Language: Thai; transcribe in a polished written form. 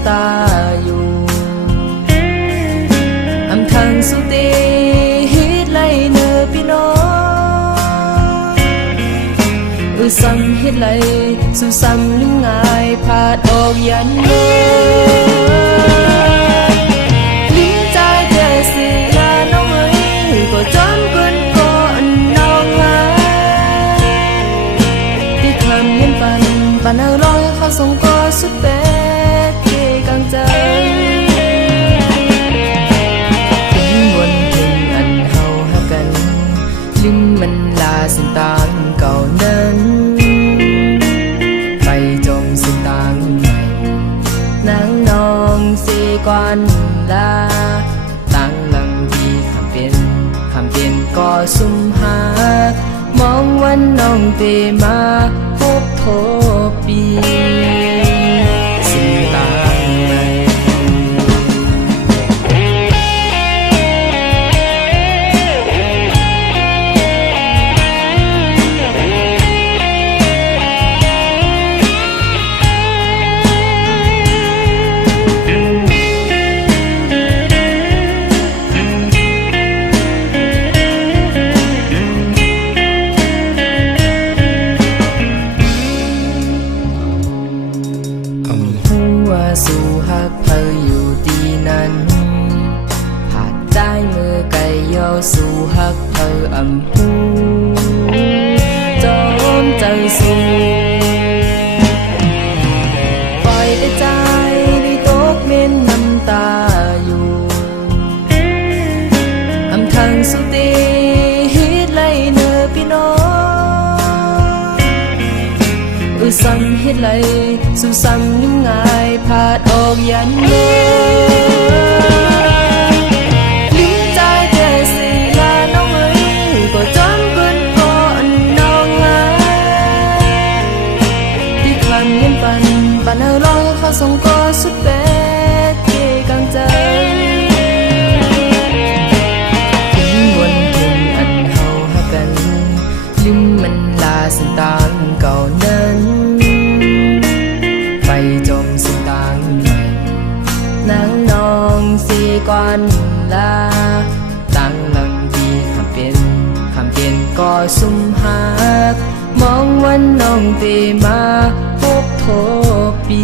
ำตาอยู่อำทางสุเตฮิตไลเนอพี่น้องซ้ำเฮ็ดไรสู่ซ้ำนิ่งง่ายพาดออกยันเมื่อลิ้นใจแค่สิลาน้องเอ้ยก็จำเกินก่อนน้องหาที่คำเย็นฝันปานเอาร้อยเขาส่งก็สุดแต่เกกลางใจถึงวันถึงอันเฮาหากันลิ้มมันลาเส้นตางเก่านั้นไปจมเส้นตางใหม่นางนองเสียก่อนลาตั้งหลังที่คำเป็นก็ซุ่มหามองวันน้องเตมาพบโทปีเส้นตางใหม่สู่หักเพออยู่ดีนั้นผาดใจมือไก่ย่อสู่หักเพออำหูจอมใจสู่ปล่อยได้ใจได้ตกเม็นน้ำตาอยู่อำทางสุเตฮิตไลเนอพี่น้องซ้ำเฮ็ดไรสู่ซ้ำนิ่งง่ายพาดออกยันเมื่อลิ้นใจแค่สิลาน้องเอ้ยก็จำเกินก่อนน้องหาที่คำเย็นฝันปานเอาร้อยเขาส่งก็สุดแต่เกกลางใจถึงวันถึงอันเฮาหากันลิ้มมันลาเส้นตางเก่านั้นไปจมเส้นตางใหม่นางนองสีก่อนลาตั้งหลังที่คำเป็นก็ซุ่มหามองวันน้องเตมาพบโทปี